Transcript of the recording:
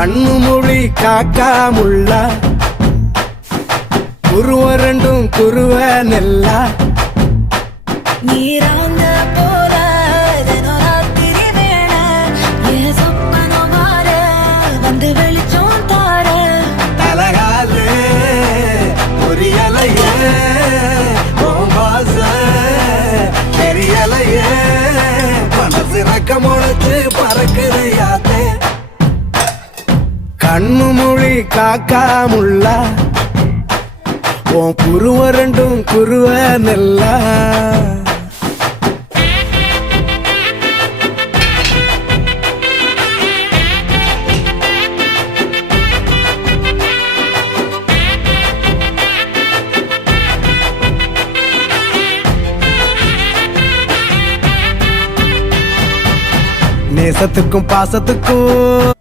கண்ணு மொழி காக்காமுள்ள குருவ ரெண்டும் குருவ நெல்லா நீராங்க போல ராத்திரி வேள என் சொப்பனம் மாற வந்து வெளிச்சம் தார தலகாலு பொரியலைய பாச தெரியலைய மனசு ரக்க முளைச்சு பறக்குறையாத்தே கண்ணு மொழி காக்காமுள்ள உன் குருவ ரெண்டும் குருவ நெல்லா நேசத்துக்கும் பாசத்துக்கும்